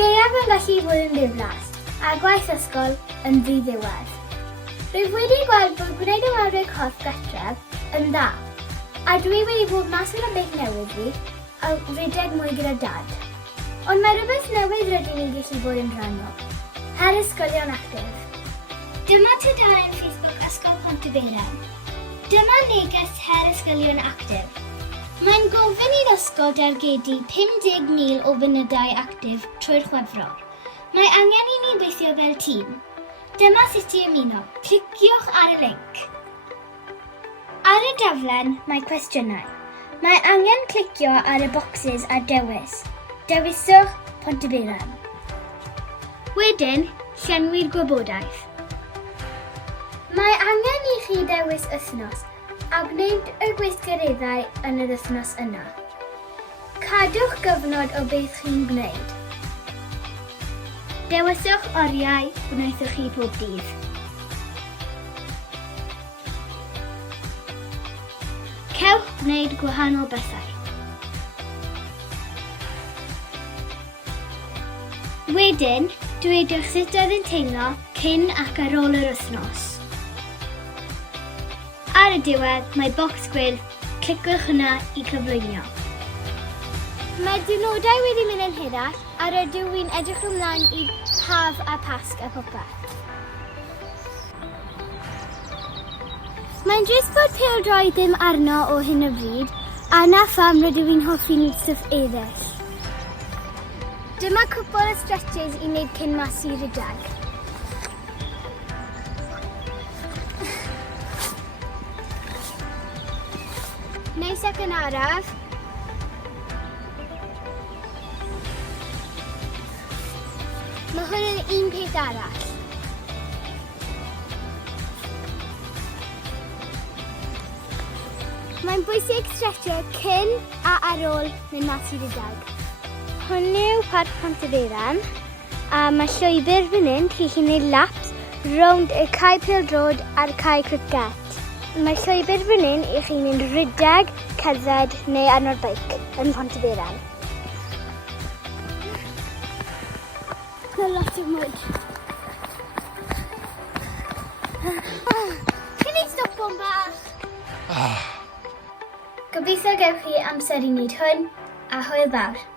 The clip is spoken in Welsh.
gaeaf yn gallu fod yn ddiflas, a gwaith ysgol yn ddiddiwedd. Rwyf wedi gweld bod gwneud y wawrau corff gartref yn dda, a dwi wedi bod mas yn y beth newydd fi, a rhedeg mwy gyda dad. Ond mae rhywbeth newydd rydyn ni'n gallu bod yn rhan o. Her Ysgolion Actif. Dyma tudalen Facebook Ysgol Pontyberem. Dyma neges Her Ysgolion Actif. Mae'n gofyn i'r ysgol dargedu 50,000 o funudau actif trwy'r chwefror. Mae angen i ni weithio fel tîm. Dyma sut i ymuno. Cliciwch ar y linc. Ar y daflen mae cwestiynau. Mae angen clicio ar y bocsys a dewis. Dewiswch Pontyberem. Wedyn, llenwi'r gwybodaeth. Mae angen i chi dewis wythnos a gwneud y weithgareddau yn yr wythnos yna. Cadwch gyfnod o beth chi'n gwneud. Dewiswch oriau wnaethwch chi pob dydd. Cewch wneud gwahanol bethau. Wedyn, dywedwch sut oedd yn teimlo cyn ac ar ôl yr wythnos. Ar y diwedd, mae bocs gwyrdd, cliciwch yna i cyflwyno. Mae diwrnodau wedi mynd yn hirach a rydw i'n edrych ymlaen i haf a pasg a popeth. Mae'n drist bod pêl-droed ddim arno o hyn o bryd, a na pham rydw i'n hoffi wneud stwff eraill. Dyma cwbl o stretches i wneud cyn mas i rhedeg. Neis ac yn araf. Mae hwn yn un peth arall. Mae'n bwysig stretcho cyn a ar ôl mynd mas i rhedeg. Hwn yw Parc Pontyberem, a mae llwybr fan hyn lle chi'n gwneud laps rownd y cae pêl-drod a'r cae cricet. Mae llwybr fan hyn i chi'n mynd rhedeg, cerdded neu arno'r beic yn Pontyberem. Mae lot o mwyd. Chi'n ei stopon bach? Gobeithio gewch chi amser i wneud hwn, a hwyl fawr.